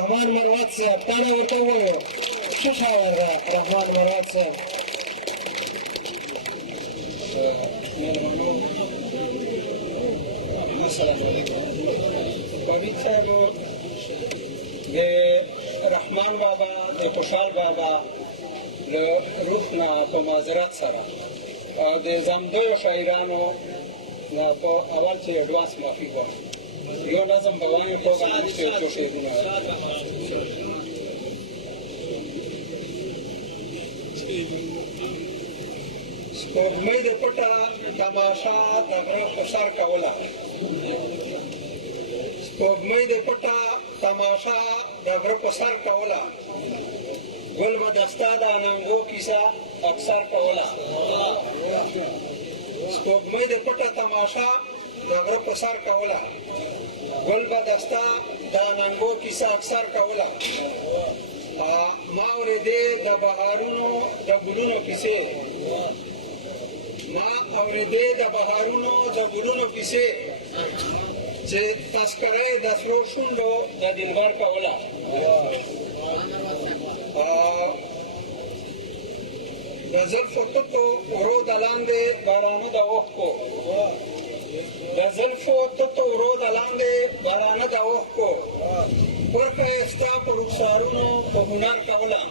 رحمان مروت صاحب تاړه ورته ووایو ښه شاعر ده رحمان مروت صاحب. مېلمنو السلام علیکم. فرید صاحب د رحمان بابا د خوشحال بابا له روح نه په معذرت سره او د زمدویو شاعرانو نه په اول چې اډوانس معافي غواړم. یو نظم به وایم خو هغه وروسته یو څو شعرونه سپوږمۍ د پټه تماشا د غره په سر کوله. سپوږمۍ د پټه تماشا د غره په سر کوله. ګل به دستا د اننګو کیسه اکثر کوله. سپوږمۍ د پټه تماشا د غره په سر کوله. ګل به دستا د اننګو کیسه اکثر کوله. ما اورېدې د بهارونو د ګلونو کیسې. ما اورېدې د بهارونو د ګلونو کیسې چې تذکره یې د سرو شونډو د دلبر کوله. د زلفو تتو ورو د لاندې بارانه د اوښکو. د زلفو تتو ورو د لاندې بارانه د اوښکو. برخه یې ستا په رخسارونو په هنر کوله.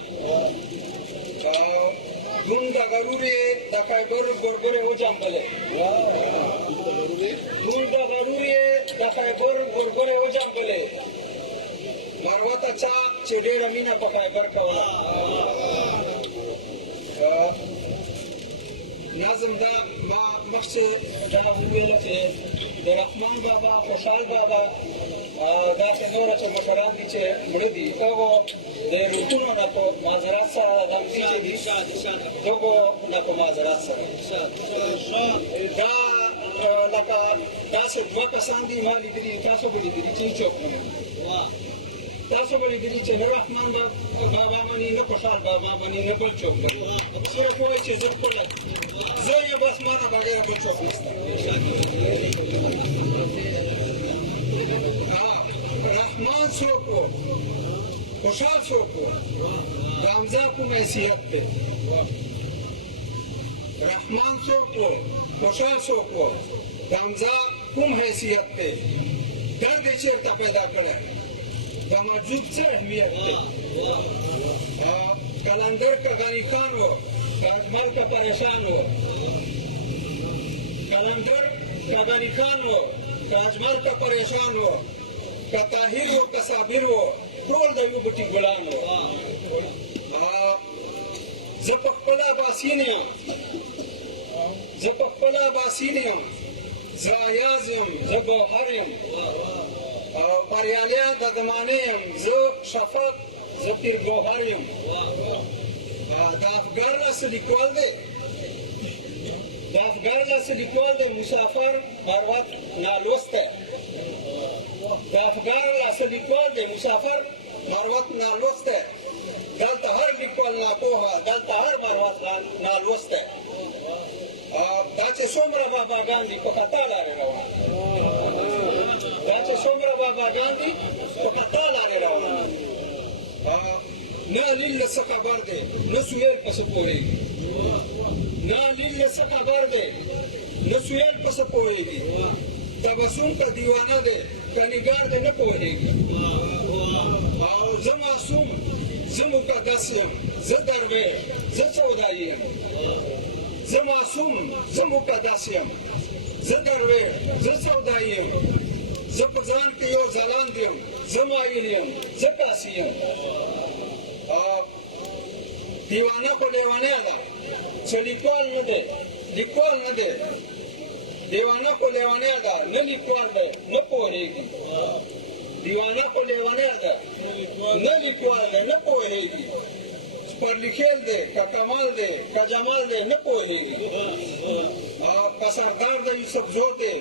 دون د غرور یې د خیبر ګورګورې وجنبلې. دون د غرور یې د خیبر ګورګورې وجنبلې. مروته چا چې ډېره مینه په خیبر کوله. نظم دا ما مخکې دا وویله چې د رحمان بابا خوشحال بابا داسې نوره چې مشران دي چې مړه دي هغو د روحونو نه په معذرت سره غمزي چې دي دغو نه په معذرت سره دا لکه داسې دوه کسان دي ما لیدلي تاسو به لیدلي چې هېڅوک نه تاسو به لیدلي چې نه رحمان بابا مني نه خوشحال بابا مني نه بل څوک مني. صرف وایي چې زه خپله زه یې بس ما نه بغیر بل څوک نشته. رحمان څوک و خوشحال څوک و د حمزه کوم حیثیت دی. رحمان څوک و خوشحال څوک و د حمزه کوم حیثیت دی. درد یې چېرته پیدا کړی د مجذوب څه اهمیت دی. قلندر که غني خان و که اجمل که پریشان و. قلندر که غني خان و که اجمل که پریشان و. که طاهر و که صابر و ټول د یو بوټي ګلان و. زه په خپله باسین یم زه په خپله باسین یم زه ایاز یم زه ګوهر یم بریالیا د زمانې یم زه شفق زه پیر ګوهر یم. د افګار لاسه لیکوال دی د افګار لاسه لیکوال دی مسافر مروت نالوستی. د افګار لاسه لیکوال دی مسافر مروت نالوستی. دلته هر لیکوال ناپوهه دلته هر مروت نالوستی. دا چې څومره باباګان دي په خطا لارې روان. دا چې څومره باباګان دي په خطا لارې روان. نه لیل له څه خبر دی نه سویل پسې پوهېږي. نه لیل له څه خبر دی نه سویل پسې پوهېږي. تبسم که دیوانه دی که نګار دی نه پوهېږي. او زه معصوم زه مقدس یم زه درویش زه سودایي یم. زه معصوم زه مقدس یم زه درویش زه سودایي یم. زه په ځان کې یو ځلاند یم زه مایل یم زه کاسي یم. دیوانه خو لیونی ده چې لیکوال نه دی لیکوال نه دی. دیوانه خو لیونی ده نه لیکوال دی نه پوهېږي. دیوانه خو لیونی ده نه لیکوال دی نه پوهېږي. سپرلیکیل دی که کمال دی که جمال دی نه پوهېږي. که سردار د یوسف زو دی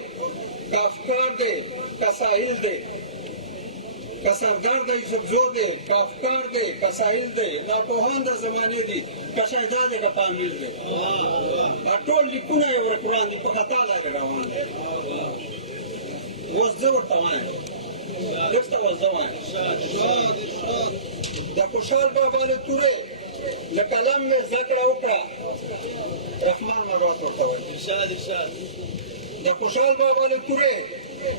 که افکار دی که ساحل دی. که سردار د یوسف زو دی که افکار دی که ساحل دی. ناپوهان د زمانې دي که شهدا دی که تعمیل دی. ټول لیکونه یې ورقرآن دي په خطا لارې روان دي. اوس زه ورته وایم لږ ته اوس زه وایم د خوشحال بابا له تورې له قلم مې زده کړه وکړه رحمان مروت ورته وایي د خوشحال بابا له تورې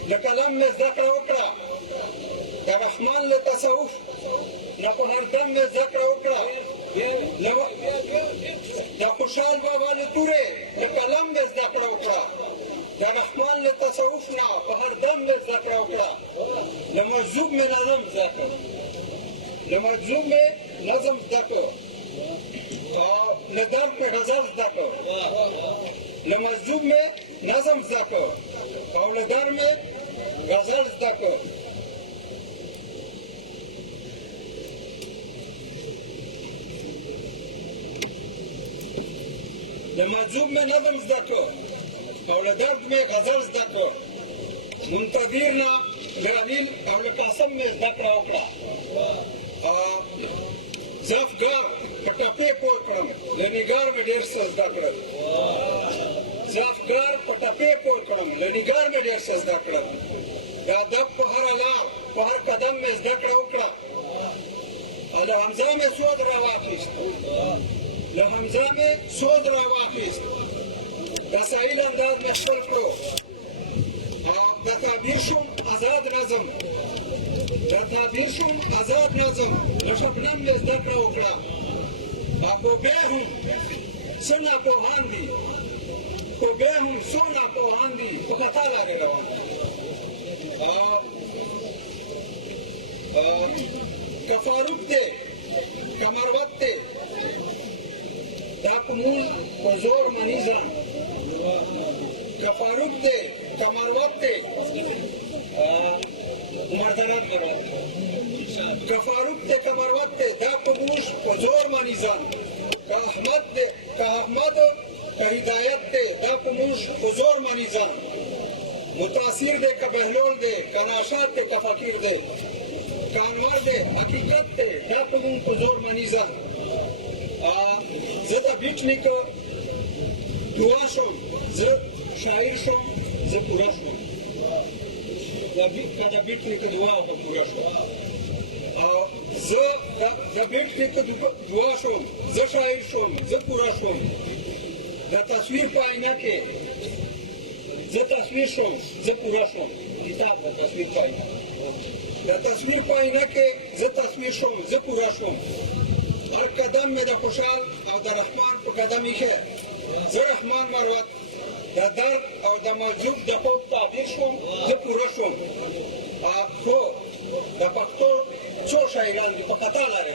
له قلم مې زده کړه وکړه د رحمان له تصوف نه په هر دم مې زده کړه وکړه د خوشحال بابا له تورې له قلم مې زده کړه وکړه د رحمان له تصوف نه په هر دم مې زده کړه وکړه له مجذوب مې نظم زده کړ له مجذوب مې نظم زده کړ او له درد مې غزل زده کړ له مجذوب مې نظم زده کړ او له درد مې غزل زده کړ له مجذوب مې نظم زده کړ او له درد مې غزل زده کړ منتظر نه له علیل او له قاسم مې زده کړه وکړه زه افګار په ټپې پوه کړم له نګار مې ډېر څه زده کړل زه افګار په ټپې پوه کړم له نګار مې ډېر څه زده کړل د ادب په هره لار په هر قدم مې زده کړه وکړه له حمزه مې سود راواخیست له حمزه مې سود راواخیست د ساحل انداز مې خپل کړو د تعبیر شوم آزاد نظم د تعبیر شوم آزاد نظم له شبنم مې زده کړه وکړه خو بیا هم څه ناپوهان دي خو بیا هم څو ناپوهان دي په خطا لارې روان دي که فاروق دی که مروت دی دا په موږ په زور مني ځان که فاروق دی که مروت دی مردانات مروت که فاروق دی که مروت دی دا په موږ په زور مني ځان که احمد دی که احمد که هدایت دی دا په موږ په زور مني ځان متاثر دی که بهلول دی که ناشاد دی که فقیر دی که انور دی حقیقت دی دا په موږ په زور مني ځان زه د بیټ نیکه دعا شوم زه شاعر شوم زه پوره شوم که د بیټ نیکه دعا وکړه پوره شوم زه د بیټ نیکه دعا شوم زه شاعر شوم زه پوره شوم د تصویر په آینه کې زه تصویر شوم زه پوره شوم کتاب د تصویر په آینه د تصویر په آینه کې زه تصویر شوم زه پوره شوم هر قدم مې د خوشحال او د رحمان په قدم ایښی زه رحمان مروت د درد او د مجذوب د خوب تعبیر شوم زه پوره شوم خو د پښتو څو شاعران دي په خطا لارې